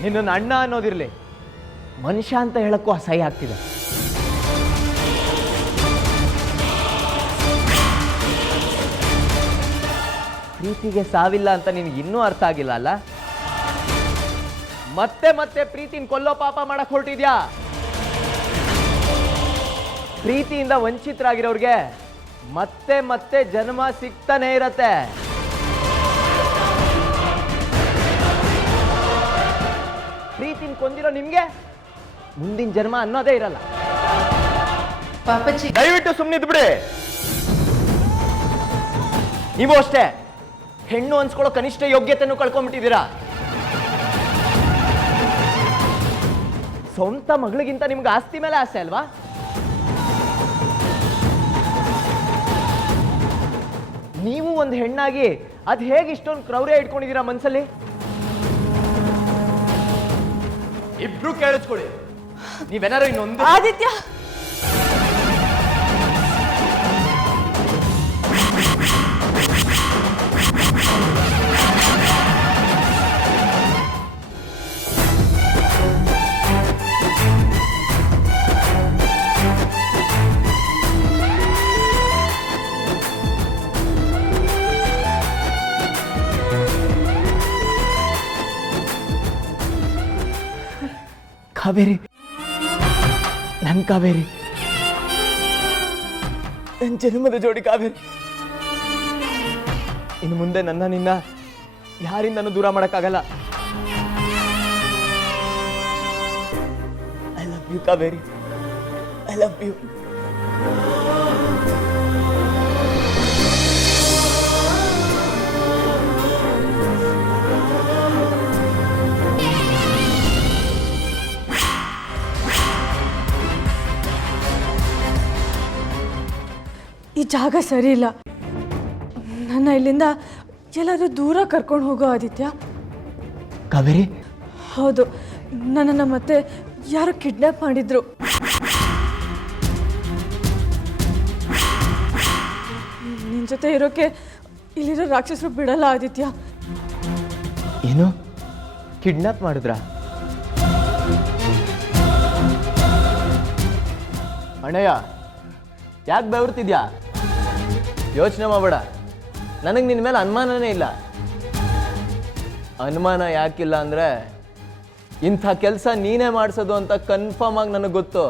ನಿನ್ನ ಅಣ್ಣ ಅನ್ನೋದಿರಲಿ, ಮನುಷ್ಯ ಅಂತ ಹೇಳಕ್ಕೂ ಅಸಹ್ಯ ಆಗ್ತಿದೆ. ಪ್ರೀತಿಗೆ ಸಾವಿಲ್ಲ ಅಂತ ನಿನಗೆ ಇನ್ನೂ ಅರ್ಥ ಆಗಿಲ್ಲ ಅಲ್ಲ? ಮತ್ತೆ ಮತ್ತೆ ಪ್ರೀತಿನ ಕೊಲ್ಲೋ ಪಾಪ ಮಾಡಕ್ ಹೊರಟಿದ್ಯಾ? ಪ್ರೀತಿಯಿಂದ ವಂಚಿತರಾಗಿರೋರ್ಗೆ ಮತ್ತೆ ಮತ್ತೆ ಜನ್ಮ ಸಿಗ್ತಾನೆ ಇರತ್ತೆ. ಪ್ರೀತಿನ ಕೊಂದಿರೋ ನಿಮ್ಗೆ ಮುಂದಿನ ಜನ್ಮ ಅನ್ನೋದೇ ಇರಲ್ಲ. ಪಾಪಚ್ಚಿ, ದಯವಿಟ್ಟು ಸುಮ್ಮನಿದ್ ಬಿಡಿ. ನೀವು ಅಷ್ಟೇ ಹೆಣ್ಣು ಅನ್ಸ್ಕೊಳ್ಳೋ ಕನಿಷ್ಠ ಯೋಗ್ಯತೆಯನ್ನು ಕಳ್ಕೊಂಡ್ಬಿಟ್ಟಿದ್ದೀರಾ. ಸ್ವಂತ ಮಗಳಿಗಿಂತ ನಿಮ್ಗೆ ಆಸ್ತಿ ಮೇಲೆ ಆಸೆ ಅಲ್ವಾ? ನೀವು ಒಂದು ಹೆಣ್ಣಾಗಿ ಅದ್ ಹೇಗೆ ಇಷ್ಟೊಂದು ಕ್ರೌರ್ಯ ಇಟ್ಕೊಂಡಿದ್ದೀರಾ ಮನ್ಸಲ್ಲಿ? ಇಬ್ರು ಕೇಳಿಸ್ಕೊಳ್ಳಿ, ನೀವೇನಾರು ಇನ್ನೊಂದು ಆದಿತ್ಯ, ಕಾವೇರಿ, ನನ್ನ ಕಾವೇರಿ, ನನ್ನ ಜನ್ಮದ ಜೋಡಿ ಕಾವೇರಿ. ಇನ್ನು ಮುಂದೆ ನನ್ನ ನಿನ್ನ ಯಾರಿಂದನೂ ದೂರ ಮಾಡೋಕ್ಕಾಗಲ್ಲ. I love you Kaveri, I love you. ಈ ಜಾಗ ಸರಿ ಇಲ್ಲ. ನನ್ನ ಇಲ್ಲಿಂದ ಎಲ್ಲಾದ್ರೂ ದೂರ ಕರ್ಕೊಂಡು ಹೋಗೋ ಆದಿತ್ಯ. ಕಾವೇರಿ, ಹೌದು, ನನ್ನನ್ನು ಮತ್ತೆ ಯಾರು ಕಿಡ್ನಾಪ್ ಮಾಡಿದ್ರು. ನಿನ್ನ ಜೊತೆ ಇರೋಕೆ ಇಲ್ಲಿರೋ ರಾಕ್ಷಸರು ಬಿಡಲ್ಲ ಆದಿತ್ಯ. ಏನು ಕಿಡ್ನಾಪ್ ಮಾಡಿದ್ರಾ? ಅಣ್ಣಯ್ಯ, ಯಾಕೆ ಬೆವರ್ತಿದ್ಯಾ? ಯೋಚನೆ ಮಾಡಬೇಡ, ನನಗೆ ನಿನ್ನ ಮೇಲೆ ಅನುಮಾನನೇ ಇಲ್ಲ. ಅನುಮಾನ ಯಾಕಿಲ್ಲ ಅಂದರೆ ಇಂಥ ಕೆಲಸ ನೀನೇ ಮಾಡಿಸೋದು ಅಂತ ಕನ್ಫರ್ಮ್ ಆಗಿ ನನಗೆ ಗೊತ್ತು.